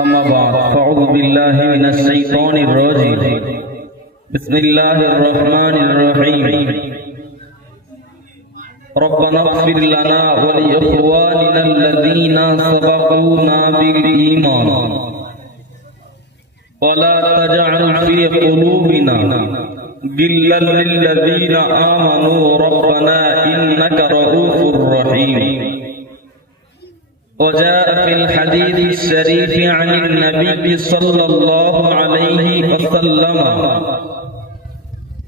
أما بعد فأعوذ بالله من الشيطان الرجيم بسم الله الرحمن الرحيم ربنا اغفر لنا ولإخواننا الذين سبقونا بالإيمان ولا تجعل في قلوبنا غلا للذين آمنوا ربنا إنك رؤوف رحيم. وجاء في الحديث الشريف عن النبي صلى الله عليه وسلم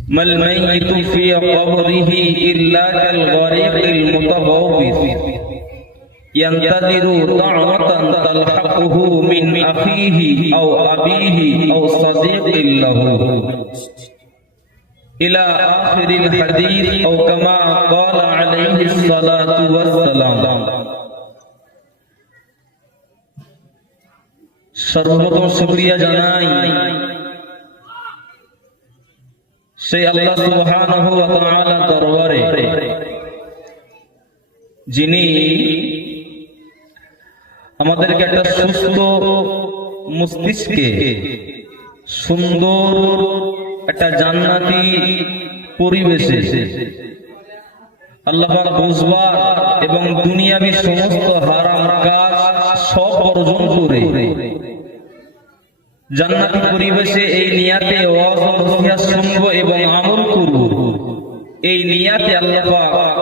ما الميت في قبره إلا كالغريق المتغوث ينتظر طعنة تلحقه من أخيه أو أبيه أو صديق له إلى آخر الحديث أو كما قال عليه الصلاة والسلام. সর্বপ্রথম শুকরিয়া জানাই সেই আল্লাহ সুবহানাহু ওয়া তাআলার দরবারে যিনি আমাদেরকে একটা সুস্থ মস্তিষ্কে সুন্দর একটা জান্নাতি পরিবেশে আল্লাহ পাক বুঝবার এবং দুনিয়াবি সমস্ত হারাম কাজ সব বর্জন করে জান্নাতি পরিবেশে এই নিয়াতে ওয়াজ ও নসিহত শুনব এবং আমল করব, এই নিয়াতে আল্লাহ পাক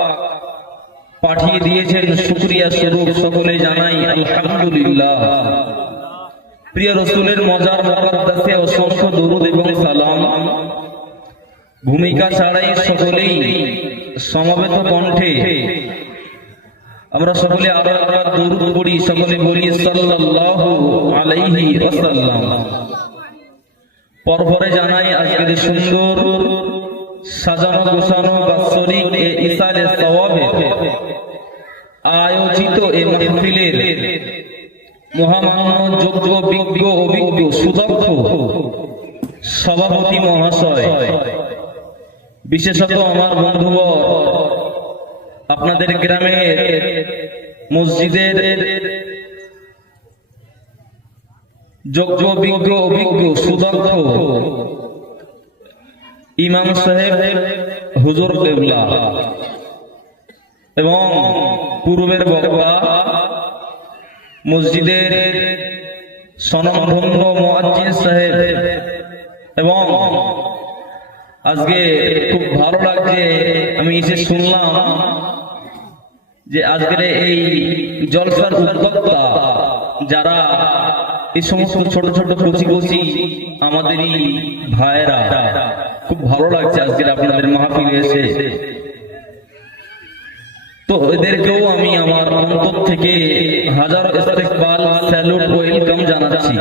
পাঠিয়ে দিয়েছেন। শুকরিয়া স্বরূপ সকলে জানাই আলহামদুলিল্লাহ। প্রিয় রাসূলের মজার মুকদ্দাসে অসংখ্য দরুদ এবং সালাম। ভূমিকা ছাড়াই সকলেই সমবেত কণ্ঠে আমরা সকলে আরো একবার দরুদ পড়ি, সকলে বলি সাল্লাল্লাহু আলাইহি ওয়াসাল্লাম। পরপরে জানাই আজকের সুন্দর সাজানো গোছানো বাৎসরিক ইসালে সওয়াবে আয়োজিত এই মাহফিলের মহামান্য যোগ্য বিজ্ঞ অভিজ্ঞ সুদক্ষ সভাপতি মহাশয়, বিশেষত আমার বন্ধুবর আপনাদের গ্রামের মসজিদের যোগ্য বিজ্ঞ অভিজ্ঞ সুদক্ষ ইমাম সাহেব হুজুর কেবলা এবং পূর্বের বক্তা মসজিদের স্বনামধন্য মুয়াজ্জিন সাহেব, এবং আজকে খুব ভালো লাগছে আমি এসে শুনলাম যে আজকের এই জলসার উদ্যোক্তা যারা এই সমস্ত ছোট ছোট কচি কচি আমাদেরই ভাইয়েরা, খুব ভালো লাগছে আজকের আপনাদের মাহফিলে এসে। তো এদেরকেও আমি আমার অন্তর থেকে হাজারো ইস্তেকবাল স্যালুট ওয়েলকাম জানাচ্ছি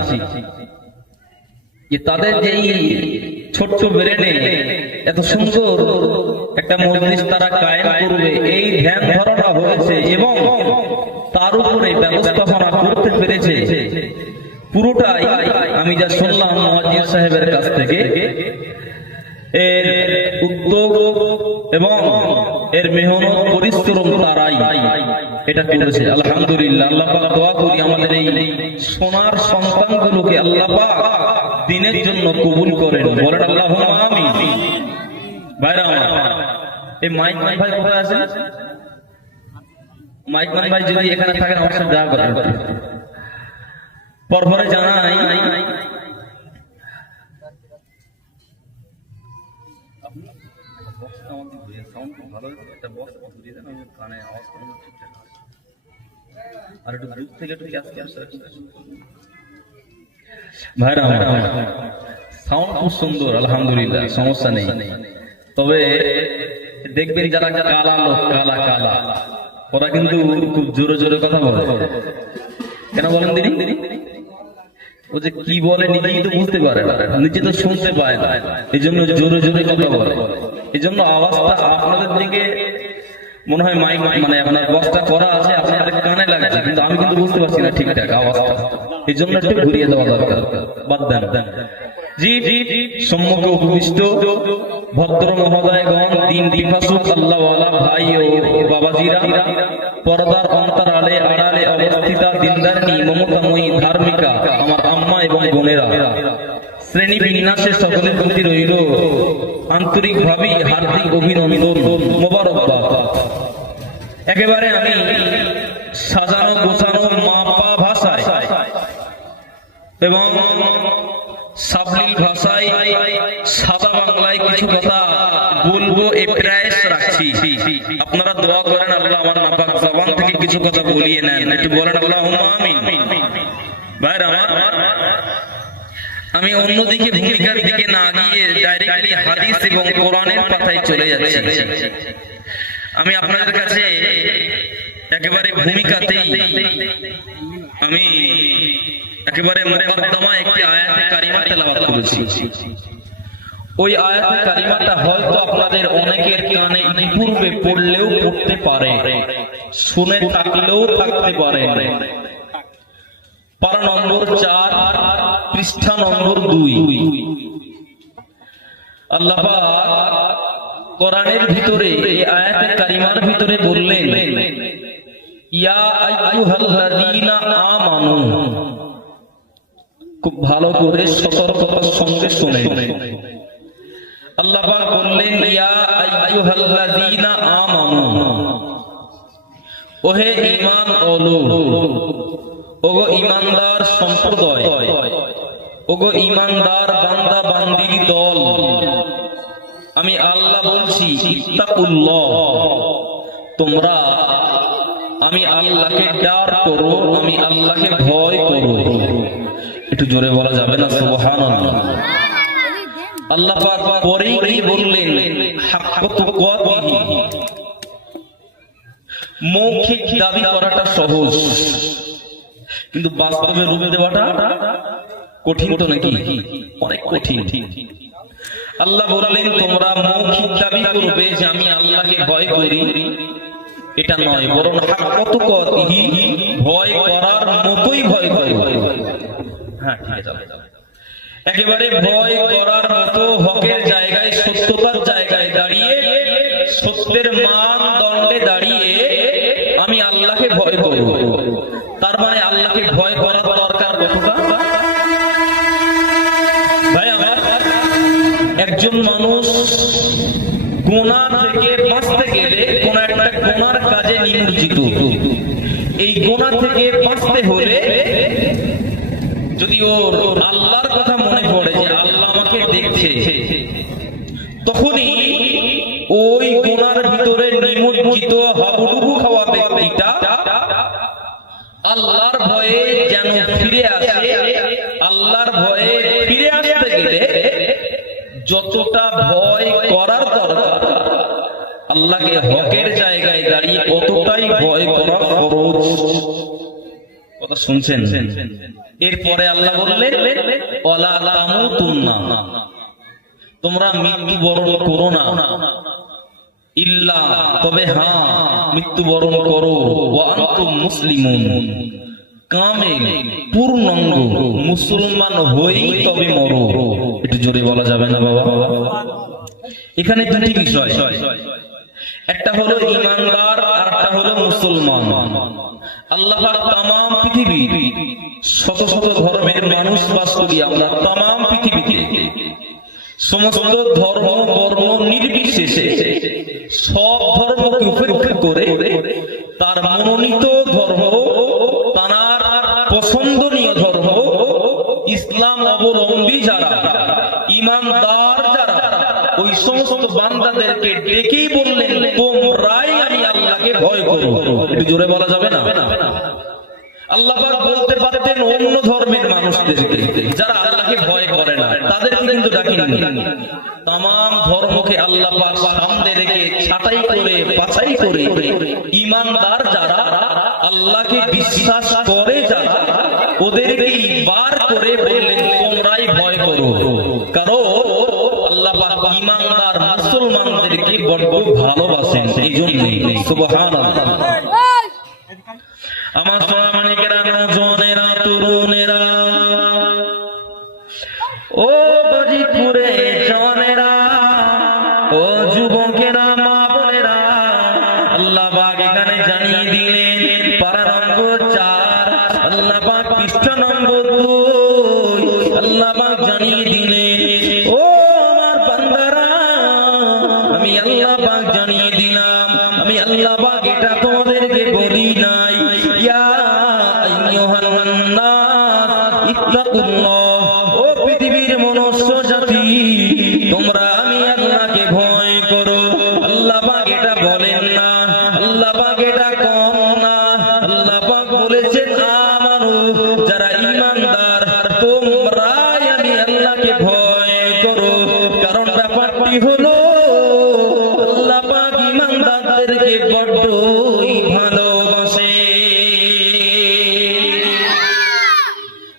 যে তাদের যেই ছোট্ট ব্রেনে এত সুন্দর একটা মজলিস তারা কায়েম করবে এই ধ্যান ধারণা হয়েছে এবং তার উপরে ব্যবস্থাপনা করতে পেরেছে। পুরোটাই আমি যা শুনলাম মুয়াজ্জিন সাহেবের কাছ থেকে, এর উদ্যোগ এবং এর মেহনত পরিশ্রম তারাই এটা করেছে। আলহামদুলিল্লাহ। আল্লাহ পাক দোয়া করি আমাদের এই সোনার সন্তানগুলোকে আল্লাহ পাক দ্বীনের জন্য কবুল করেন, বলেন আল্লাহুম্মা আমিন। ভাইরা এই মাইক ভাই কোথায় আছে? মাইক ভাই যদি এখানে থাকেন আমার সাথে দেখা করেন। পরপরে জানাই আর একটু দূর থেকে একটু আস্তে আস্তে ভাইরা সাউন্ড খুব সুন্দর, আলহামদুলিল্লাহ, সমস্যা নেই। তবে দেখবেন যারা কালা লোক, কালা কালা, ওরা কিন্তু খুব জোরে জোরে কথা বলে। কেন বলেন দিদি? ও যে কি বলে নিজেই তো বুঝতে পারে না, নিজে তো শুনতে পায় না, এই জন্য জোরে জোরে কথা বলে। এই জন্য আওয়াজটা আপনাদের দিকে মনে হয় মাইক মানে আপনার বক্সটা করা আছে, আপনাদের কানে লাগছে, কিন্তু আমি কিন্তু বুঝতে পারছি না ঠিকঠাক আওয়াজটা। এই জন্য একটু ঘুরিয়ে দেওয়া দরকার। বাদ দেন। জি জি সম্মুখে উপবিষ্ট ভদ্র মহোদয়গণ, দিন দিবাসুক আল্লাহওয়ালা ভাই ও বাবাজিরা, পর্দার অন্তরালে আড়ালে অবস্থিতা দিনদারিনী মমতাময়ী ধার্মিকা আমার আম্মা এবং বোনেরা, শ্রেণী বিন্যাসে সকলের প্রতি রইল আন্তরিকভাবে হার্দিক অভিনন্দন, মোবারকবাদ। একেবারে আমি সাজানো গোছানো মাপা ভাষায় এবং সাবলীল ভাষায় সাদা বাংলায় কিছু কথা বলবো এ প্রয়াস রাখছি। আপনারা দোয়া করেন আল্লাহ আমার নাপাক জবান থেকে কিছু কথা বলিয়ে নেন, একটু বলেন আল্লাহুম্মা আমিন। ভাইরা আমার, আমি অন্যদিকে ভূমিকার দিকে না গিয়ে ডাইরেক্টলি হাদিস এবং কোরআনের পাতায় চলে যাচ্ছি। আমি আপনাদের কাছে একেবারে ভূমিকাতেই আমি একেবারে মুকদ্দমা একটি আয়াতে কারিমা তেলাওয়াত করেছি। ওই আয়াতে কারিমাটা হয়তো আপনাদের অনেকের কানে পূর্বে পড়লেও পড়তে পারে, শুনে থাকলেও থাকতে পারে। পারা নম্বর 4, পৃষ্ঠা নম্বর 2। আল্লাহ পাক কোরআনের ভিতরে এই আয়াতে কারিমার ভিতরে বললেন, ইয়া আইয়ুহাল্লাযীনা আমানু। খুব ভালো করে সতর্কতার সঙ্গে শুনেন। আল্লাহ পাক বললেন, ইয়া আইয়ুহাল্লাযীনা আমানু, ওহে ঈমান ওলো, ওগো ঈমানদার সম্প্রদায়, ওগো ঈমানদার বান্দা বান্দির দল, আমি আল্লাহ বলছি, ইত্তাকুল্লাহ, তোমরা আমি আল্লাহকে ডর করো, আমি আল্লাহকে ভয় করো। একটু জোরে বলা যাবে না সুবহানাল্লাহ? আল্লাহ পাক পরেই কি বললেন, হাক্কা তুকাতিহি। মৌখিক দাবি করাটা সহজ, কিন্তু বাস্তবে রূপ দেওয়াটা কঠিন তো নাকি? অনেক কঠিন। আল্লাহ বললেন তোমরা মৌখিক দাবি করবে যে আমি আল্লাহকে ভয় করি, এটা নয়, বরং হাক্কা তুকাতিহি, ভয় করার মতোই ভয় করো। হ্যাঁ, ঠিক আছে, একেবারে ভয় করার মতো হকের জায়গায়, সত্যতার জায়গায় দাঁড়িয়ে, সত্যের মানদণ্ডে দাঁড়িয়ে আমি আল্লাহকে ভয় করব। তার মানে আল্লাহকে ভয় করার দরকার কতটা? ভাই আমার, একজন মানুষ গুনাহ থেকে বাঁচতে গেলে কোন একটা গুনার কাজে নিমজ্জিত, এই গুনাহ থেকে বাঁচতে হলে যদি ওর আল্লাহর কথা মনে পড়ে যে আল্লাহ আমাকে দেখছে, তখনই ওই গুনার ভিতরে নিমজ্জিত হাবুডুবু খাওয়া ব্যক্তিটা আল্লাহর ভয়ে যেন ফিরে আসে। আল্লাহর ভয়ে ফিরে আসতে গেলে যতটা ভয় করার দরকার, আল্লাহকে হকের জায়গায় দাঁড়িয়ে অতটাই ভয় করা ফরজ। কথা শুনছেন? এরপরে আল্লাহ বললেন, ওয়ালা তামুতুন্না, তোমরা মৃত্যুবরণ করো না, ইল্লা, তবে হ্যাঁ মৃত্যুবরণ করো, ওয়া আনতুম মুসলিমুন, কামেল পূর্ণাঙ্গ মুসলমান হই তবে মরো। একটু জোরে বলা যাবে না বাবা? এখানে দুটি বিষয়, একটা হলো ঈমানদার আর একটা হলো মুসলমান। আল্লাহ পাক তামাম পৃথিবী, শত শত ধর্মের মানুষ বাস করি আমরা, তামাম পৃথিবীতে সমস্ত ধর্ম বর্ণ নির্বিশেষে সব ধর্মকে উপেক্ষা করে তার মনোনীত ধর্ম, তার পছন্দনীয় ধর্ম ইসলাম অবলম্বী যারা, ঈমানদার যারা, ওই সমস্ত বান্দাদেরকে ডেকেই বললেন তোমরাই আমি আল্লাহকে ভয় করো। একটু জোরে বলা যাবে না? আল্লাহ পাক বলতে পারতেন অন্য ধর্মের মানুষদেরকে যারা আল্লাহকে ভয় করে না, তাদেরকে কিন্তু ডাকেননি। তামাম ধর্মকে আল্লাহ পাক সামনে রেখে ছাঁটাই করে বাছাই করে ঈমানদার যারা, আল্লাহকে বিশ্বাস করে যারা, ওদেরকেই বার করে বললেন তোমরাই ভয় করো। কারণ আল্লাহ পাক ঈমানদার মুসলমানদেরকে বড় ভালোবাসেন, এই জন্যই। সুবহানাল্লাহ। আমার সোনামানিকেরা, নজনেরা, তরুণেরা, ও বাজিতপুরে জনেরা, ও যুবকেরা, মা বোনেরা, আল্লাহ পাক এখানে জানিয়ে দিলেন ইত্তাকুল্লাহ, ও পৃথিবীর মনুষ্য জাতি, তোমরা আমি আল্লাহকে ভয় করো। আল্লাহ পাক এটা বলেন না, আল্লাহ পাক এটা কম না, আল্লাহ পাক বলেছেন আমানু, যারা ঈমানদার তোমরা আমি আল্লাহকে ভয় করো। কারণ ব্যাপারটি হলো আল্লাহ পাক ঈমানদারদেরকে বড়ই ভালোবাসে।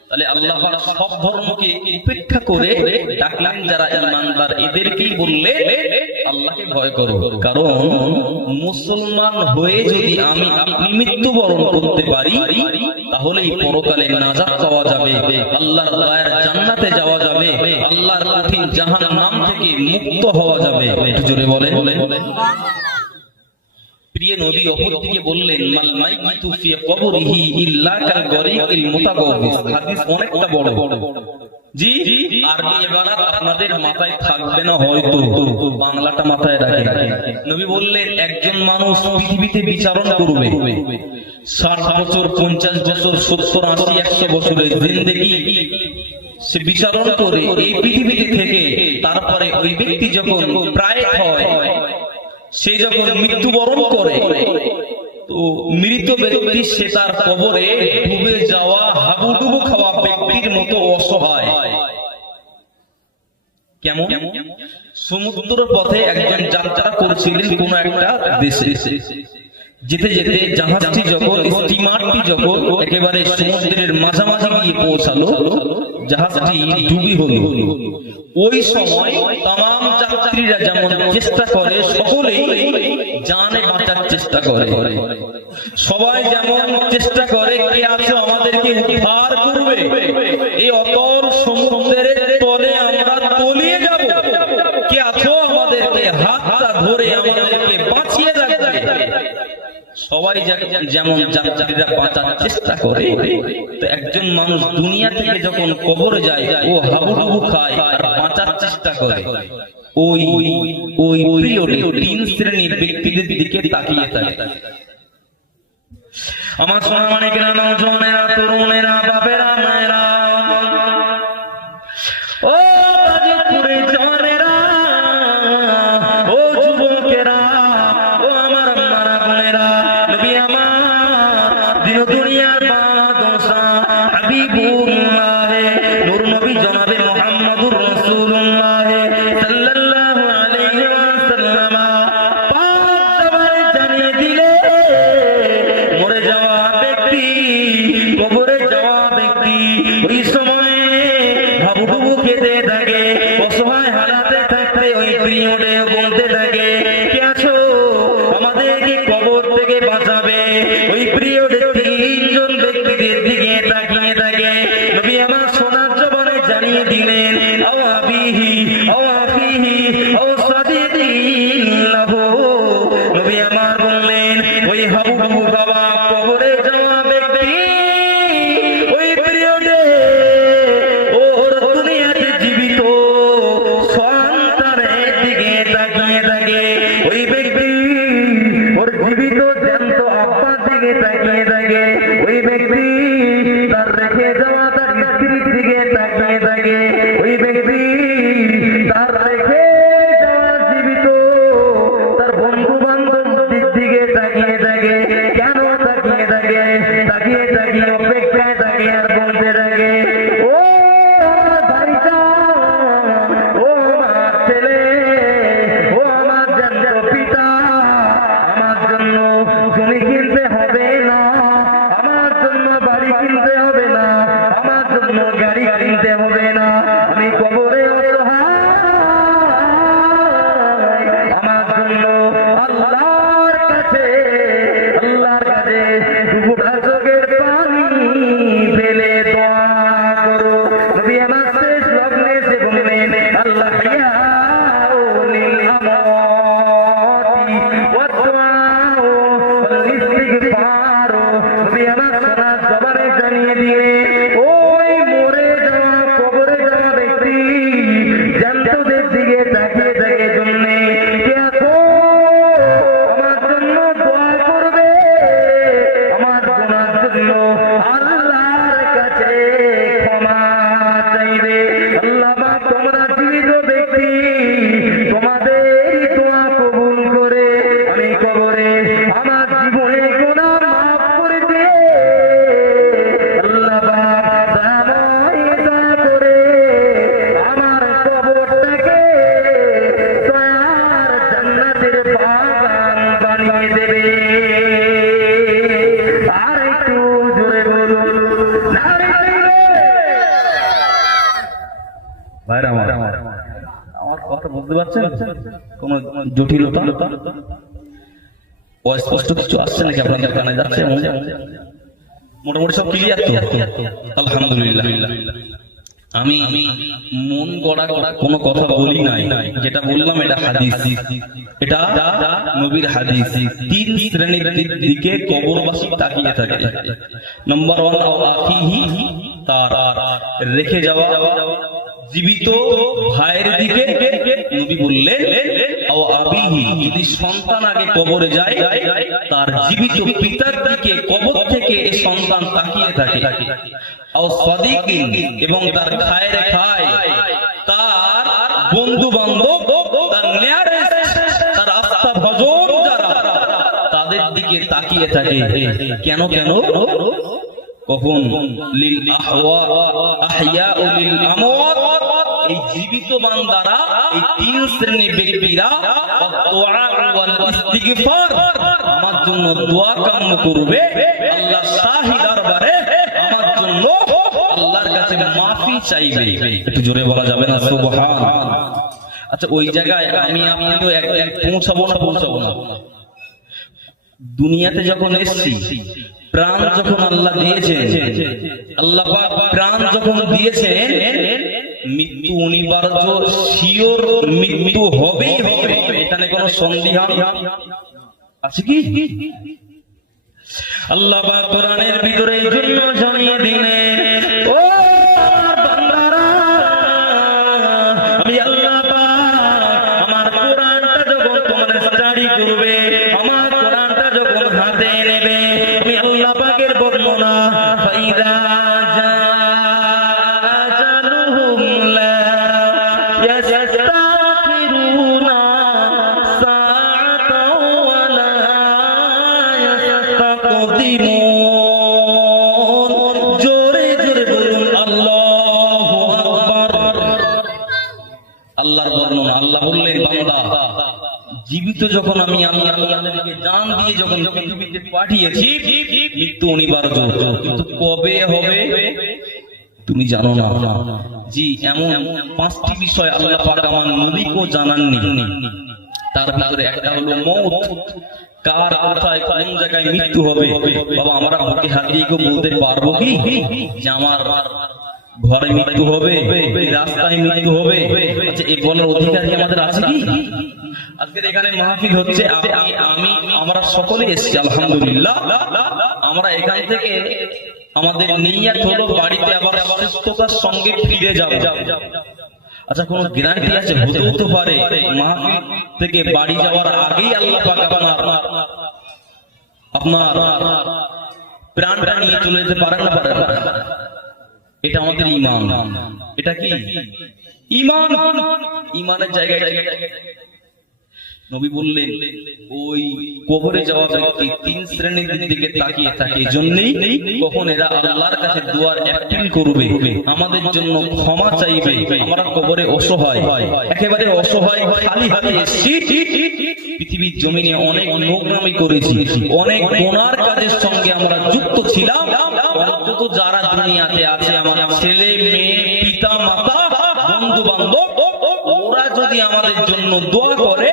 তাহলে আল্লাহ পাক সব ধর্মকে উপেক্ষা করে ডাকলেন যারা ঈমানদার, এদেরকেই বললে আল্লাহকে ভয় করো। কারণ মুসলমান হয়ে যদি আমি আপনি মৃত্যুবরণ করতে পারি, তাহলেই পরকালে নাজাত পাওয়া যাবে, আল্লাহর রায়ের জান্নাতে যাওয়া যাবে, আল্লাহর কঠিন জাহান্নাম থেকে মুক্ত হওয়া যাবে। একটু জোরে বলেন। প্রিয় নবী অপর দিকে বললেন, মাল মাইতু ফি কবরিহি ইল্লা কাল গরিকিল মুতাগাওয়িস। হাদিস অনেকটা বড়। জি, আরবি ইবারত আপনাদের মাথায় থাকবে না হয়তো, বাংলাটা মাথায় রাখেন। নবী বললেন, একজন মানুষ পৃথিবীতে বিচরণ করবে 60 বছর, 50 বছর, 70, 80, 100 বছরের জিন্দেগি সে বিচরণ করে এই পৃথিবীতে থেকে, তারপরে ওই ব্যক্তি যখন প্রায় হয়, সে যখন মৃত্যুবরণ করে, তো মৃত ব্যক্তি সে তার কবরে ডুবে যাওয়া হাবুডুবু খাওয়া ব্যক্তির মতো অসহায়। কেমন? সমুদ্র পথে একজন যাত্রা করছিলেন কোন একটা দেশে। যেতে যেতে জাহাজটি যখন, স্টিমারটি যখন একেবারে সমুদ্রের মাঝামাঝি গিয়ে পৌঁছালো, জাহাজটি ডুবি হলো। ওই সময় তাম যাত্রীরা যেমন চেষ্টা করে, সকলেই জানে বাঁচার চেষ্টা করে, সবাই যেমন চেষ্টা করে, কে আছো আমাদেরকে উদ্ধার করবে, এই অতল সমুদ্রের তলে আমরা তলিয়ে যাব, কে আছো আমাদেরকে হাতটা ধরে আমাদেরকে বাঁচিয়ে রাখবে। সবাই যেমন যাত্রীরা বাঁচার চেষ্টা করে, তো একজন মানুষ দুনিয়া থেকে যখন কবরে যায়, ও হাবুডুবু খায় আর বাঁচার চেষ্টা করে। ওই পিরিয়ডে 3 শ্রেণীর ব্যক্তিদের দিকে তাকিয়ে থাকে। আমার সোনা মানিকেরা, নওজওয়ানেরা, তরুণেরা, বাপেরা, মায়েরা, ও গাজীপুরে জওয়ানেরা, ও যুবকেরা, ও আমার আম্মারা, বোনেরা, নবী আমার দিন দুনিয়ার বাদশা হাবিবুল্লাহ নূর নবী জনাবে মুহাম্মদুর রাসূলুল্লাহ সাল্লাল্লাহু আলাইহি ওয়াসাল্লাম পাক দাবায় জানিয়ে দিলে, মরে যাওয়া ব্যক্তি, কবরে যাওয়া ব্যক্তি ওই সময়ে হাবুডুবু খেতে থাকে, অসহায় হালাতে থাকতে ওই পিরিয়ডে বলতে থাকে, কে আছো আমাদেরকে কবর থেকে বাঁচাবে। ওই পিরিয়ডে 3 জন ব্যক্তিদের দিকে তাকিয়ে থাকে। নবী আমার সোনার জবানে জানিয়ে দিলেন, আও আবিহি আও আফিহি আও সাদিদিন লাহু। নবী আমার বললেন, ওই হাবুডুবু বাবা কবরে যাওয়া ব্যক্তি ওই পিরিয়ডে ওর দুনিয়াতে জীবিত সন্তানের দিকে তাকিয়ে থাকে। ওই ব্যক্তি ওর জীবিত জ্যান্ত আব্বার দিকে তাকিয়ে থাকে। ওই ব্যক্তি তার রেখে যাওয়া তার স্ত্রীর দিকে তাকিয়ে থাকে। ওই ব্যক্তি তার রেখে যাওয়া জীবিত তার বন্ধু বান্ধবদের দিকে তাকিয়ে থাকে। কেন তাকিয়ে থাকে? তাকিয়ে তাকিয়ে অপেক্ষায় থাকে আর বলতে থাকে, ও আমার ভাইজান, ও আমার ছেলে, ও আমার জন্য পিতা, আমার জন্য জমি কিনতে হবে না, আমার জন্য বাড়ি কিনতে হবে না, আমার জন্য গাড়ি কিনতে হবে না, আমি কবরে অসহায়, আমার জন্য আল্লাহর কাছে দুপুরা চোখের পানি ফেলে দোয়া করো। নবী আমার শেষ লগ্নে এসে বললেন, আল্লাহ লিল আমাতি ওয়াদুআউ ওয়াল ইস্তিগফার। নবী আমার সোনার জবানে জানিয়ে দিলেন, ওই মরে যাওয়া কবরে যাওয়া ব্যক্তি জ্যান্তদের দিকে তাকিয়ে থাকে জন্যে, কে আছো আমার জন্য দোয়া করবে, আমার গুনার জন্য আল্লাহর কাছে ক্ষমা ভাইরা আমার আমার কথা বুঝতে পারছেন? কোন জটিলতা অস্পষ্ট কিছু আসছে নাকি আপনাদের কানে যাচ্ছে? মোটামুটি সব ক্লিয়ার তো? আলহামদুলিল্লাহ। আমি মন গড়া কোনো কথা বলি নাই, যেটা বললাম এটা হাদিস, এটা নবীর হাদিস। তিন শ্রেণীর দিকে কবরবাসী তাকিয়ে থাকে। নাম্বার 1 আখিহি, তার রেখে যাওয়া জীবিত ভাইয়ের দিকে নবী বললেন, ও আবিহি, যদি সন্তান আগে কবরে যায় তার জীবিত পিতার দিকে কবর থেকে এই সন্তান তাকিয়ে থাকে। ও সাদিকিন, এবং তার খায় তার বন্ধু বান্ধব, তার নিয়ারেস্ট, তার আস্থা ভজন যারা, তাদের দিকে তাকিয়ে থাকে। কেন? কখন লিল আহইয়া ও লিল আমওয়াত, এই জীবিত বান্দারা, এই তিন শ্রেণীর ব্যক্তিরা দুআ ওয়াল ইস্তিগফার, আমার জন্য দোয়া কাম্য করবে, আল্লাহ শাহী দরবারে আমার জন্য আল্লাহর কাছে মাফি চাইবে। একটু জোরে বলা যাবে না সুবহান? আচ্ছা, ওই জায়গায় আমি আপনিও এক পৌঁছাবো না। দুনিয়াতে যখন এসেছি, প্রাণ যখন আল্লাহ দিয়েছেন, আল্লাহ পাক প্রাণ যখন দিয়েছেন, মৃত্যু অনিবার্য, শিওর মৃত্যু হবেই হবে, এখানে কোনো সন্দেহ আছে কি? আল্লাহ পাক কোরআনের ভিতরে এই জন্য জানিয়ে দিলেন, ও বান্দারা, আমি আল্লাহ পাক আমার কোরআনটা যখন তোমরা স্টাডি করবে, আমার কোরআনটা যখন হাতে নেবে, আমি আল্লাহ পাকের বর্ণনা, ফাইদা জাআজালুহুম লা ইয়াস্তাখিরুনা সাআতাও ওয়া লা ইয়াস্তাকদিমুন। জোরে জোরে বলুন আল্লাহু আকবার। আল্লাহর বর্ণনা, আল্লাহ বললেন, বান্দা, জীবিত যখন আমি আপনাদেরকে জান দিয়ে যখন পৃথিবীতে পাঠিয়েছি, মৃত্যু অনিবার্য, কিন্তু কবে হবে তুমি জানো না। জি, এমন 5টি বিষয় আল্লাহ পাক আমার নবীকেও জানাননি। তার ভিতরে একটা হলো মওত। কার কোথায় কোন জায়গায় মৃত্যু হবে, বাবা আমরা বুকে হাত দিয়ে বলতে পারবো কি যে আমার ঘরে মৃত্যু হবে, রাস্তায় মৃত্যু হবে? আচ্ছা, এই বলার অধিকার কি আমাদের আছে কি? আজকের এখানে মাহফিল হচ্ছে, আমরা সকলে এসেছি আলহামদুলিল্লাহ। আমরা এখান থেকে আমাদের নিয়ত হলো বাড়িতে আবার সুস্থতার সঙ্গে ফিরে যাব। আচ্ছা, কোন গ্যারান্টি আছে? হতে পারে মাহফিল থেকে বাড়ি যাওয়ার আগেই আল্লাহ পাক আপনার প্রাণটা নিয়ে চলে যেতে পারেন না? এটা আমাদের ঈমান। এটা কি ঈমান? ঈমানের জায়গায় নবী বললেন, ওই কবরে যাওয়া ব্যক্তি 3 শ্রেণীর দিকে তাকিয়ে থাকে। এজন্যই কখন এরা আল্লাহর কাছে দুয়ার অ্যাপিল করবে, আমাদের জন্য ক্ষমা চাইবে। আমরা কবরে অসহায়, একেবারে অসহায়, খালি হাতে এসেছি। পৃথিবীর জমিনে অনেক নোংরামি করেছি, অনেক গুনার কাজের সঙ্গে আমরা যুক্ত ছিলাম। অন্তত যারা দুনিয়াতে আছে, আমার ছেলে মেয়ে, পিতা মাতা, বন্ধু বান্ধব, ওরা যদি আমাদের জন্য দোয়া করে,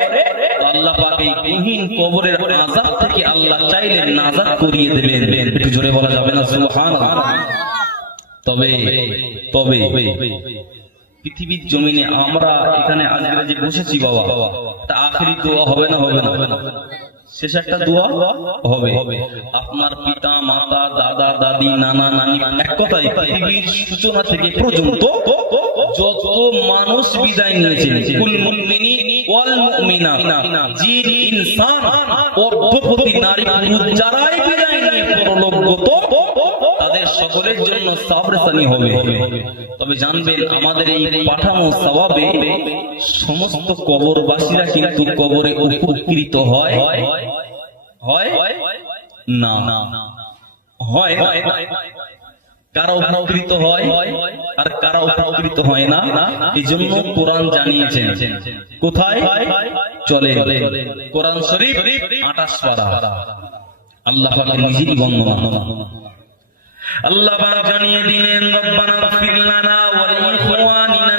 আল্লাহ পাক এই গহীন কবরের আযাব থেকে আল্লাহ চাইলে নাজাত করিয়ে দেবেন। একটু জোরে বলা যাবে না সুবহানাল্লাহ? তবে পৃথিবীর জমিনে আমরা এখানে আজকে যে বসেছি, বাবা, তা আখেরি দোয়া হবে না? শেষ একটা দোয়া হবে। আপনার পিতা মাতা, দাদা দাদি, নানা নানি, এক কথায় পৃথিবীর সূচনা থেকে পর্যন্ত যত মানুষ বিদায় নিয়েছেন, কুল মুমিনিন ওয়াল মুমিনাত, জিন ইনসান, অর্ধপতি নারী পুরুষ যারাই বিদায় নিয়ে পরলোকগত, তাদের সকলের জন্য সাবরেসানি হবে। তবে জানবেন, আমাদের এই পাঠানো সওয়াবে সমস্ত কবরবাসীরা কিন্তু কবরে উপকৃত হয় না? হয় না? কারা উপকৃত হয় আর কারা উপকৃত হয় না, এই জন্য কোরআন জানিয়েছেন। কোথায়? চলে কোরআন শরীফ 28 পারা, আল্লাহ পাকের নিজেরই বর্ণনা। আল্লাহ পাক জানিয়ে দিলেন, রব্বানা ইগফির লানা ওয়া লিইখওয়ানিনা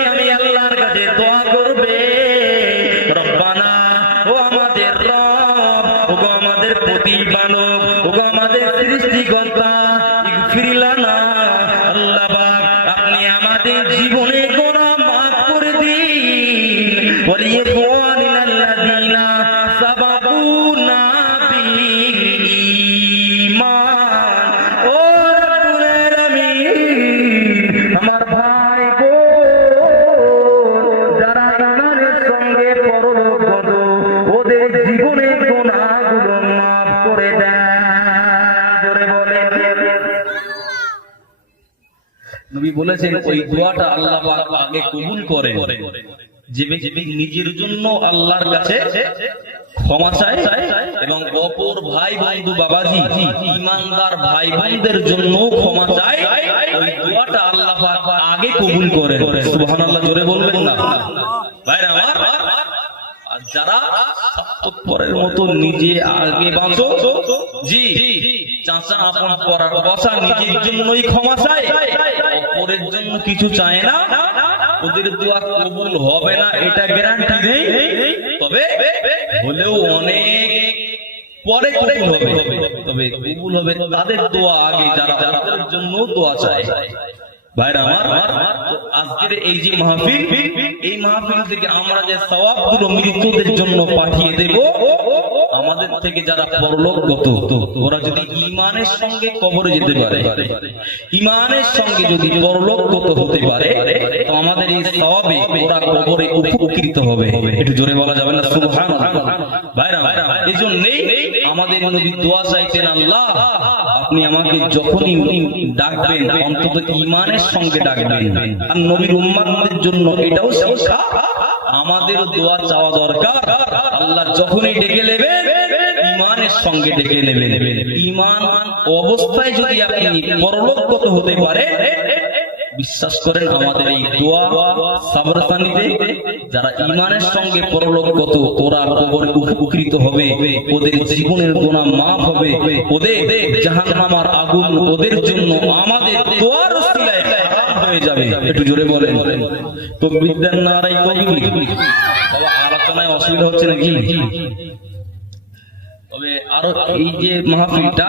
এভাবে আমি আল্লাহর কাছে দোয়া করবে, রব্বানা, ও আমাদের রব, ও গো আমাদের প্রতিপালক, ও গো আমাদের সৃষ্টিকর্তা, ইগফির লানা, আল্লাহ পাক আপনি আমাদের জীবনে গুনাহ মাফ করে দিন, ওয়ালিয়াকুনিল্লাযীনা সাবাকুনা বিল ঈমান। ও রব্বুল আলামিন, আমার ভাই গো যারা ইমানের সঙ্গে পরলোক গত, ওদের জীবনের গুনাহগুলো মাফ করে দেন। জোরে বলেন। নবী বলেছেন ওই দোয়াটা আল্লাহ পাক আগে কবুল করেন যে ব্যক্তি নিজের জন্য আল্লাহর কাছে ক্ষমা চায় এবং অপর ভাই বন্ধু বাবাজি ঈমানদার ভাই বোনদের জন্য ক্ষমা চায়, ওই দোয়াটা আল্লাহ পাক আগে কবুল করেন। সুবহানাল্লাহ, জোরে বলবেন না ভাইরা আমার। আর যারা পরের মতো নিজে আগে বাঁচো, জি চাচা আপন পরার বসা নিজের জন্যই ক্ষমা চায়, অপরের জন্য কিছু চায় না, ওদের দোয়া কবুল হবে না এটা গ্যারান্টি নেই, তবে হলেও অনেক পরে কবুল হবে, তবে কবুল হবে তাদের দোয়া আগে যারা তাদের জন্য দোয়া চায়। ভাইরা আমার, তো আজকের এই যে মাহফিল, এই মাহফিল থেকে আমরা যে সওয়াবগুলো মৃতদের জন্য পাঠিয়ে দেব, আমাদের থেকে যারা পরলোকগত ওরা যদি ঈমানের সঙ্গে কবরে যেতে পারে, ঈমানের সঙ্গে যদি পরলোকগত হতে পারে, তো আমাদের এই সওয়াবে ওরা কবরে উপকৃত হবে। একটু জোরে বলা যাবে না সুবহানাল্লাহ? ভাইরা এজন্যই আমাদের নবী দোয়া চাইতেন, আল্লাহ আপনি আমাকে যখনই ডাকবেন অন্তত ঈমানের সঙ্গে ডাকবেন। আর নবীর উম্মতদের জন্য এটাও শিক্ষা, আমাদের দোয়া চাওয়া দরকার, আল্লাহ যখনই ডেকে নেবেন ঈমানের সঙ্গে ডেকে নেবেন। ঈমান অবস্থায় যদি আপনি পরলোকগত হতে পারে, বিশ্বাস করেন আমাদের এই দোয়া সাবরসানিতে যারা ঈমানের সঙ্গে পরলোকগত ওরা কবরে উপকৃত হবে, ওদের জীবনের গুনাহ মাফ হবে, ওদের জাহান্নামের আগুন ওদের জন্য আমাদের দোয়ার ওসিলায় হারাম হয়ে যাবে। একটু জোরে বলেন তো বিদ্যার নারাই তাকবীর। বাবা আলোচনায় অসুবিধা হচ্ছে নাকি? তবে আরো এই যে মাহফিলটা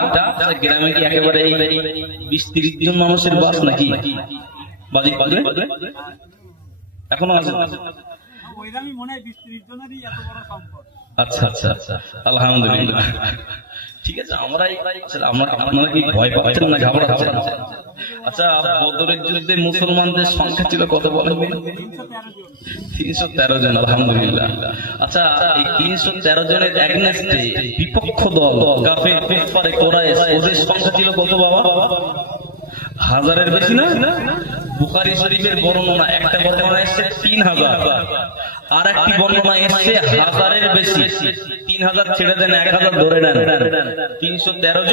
গ্রামে কি একেবারে 20-30 জন মানুষের বাস নাকি? বাজি বাজবে এখনো আছে? আচ্ছা আচ্ছা আচ্ছা, আলহামদুলিল্লাহ, ঠিক আছে। আপনারা কি ভয় পাচ্ছেন না ঘাবড়াচ্ছেন? আচ্ছা, বদরের যুদ্ধে মুসলমানদের সংখ্যা ছিল কত বলেন? 313 জন, আলহামদুলিল্লাহ। আচ্ছা, এই 313 জনের এগেইনস্টে বিপক্ষ দল কাফের কুফারে কুরাইশ ওদের সংখ্যা ছিল কত বাবা? 1000-এর বেশি না? বুখারী শরীফের বর্ণনা, একটা বর্ণনা এসেছে 3000, আর একটি বর্ণনা এসেছে 1000-এর বেশি। 3000 ছেড়ে দেন, 1000 ধরে নেন, 313 জন।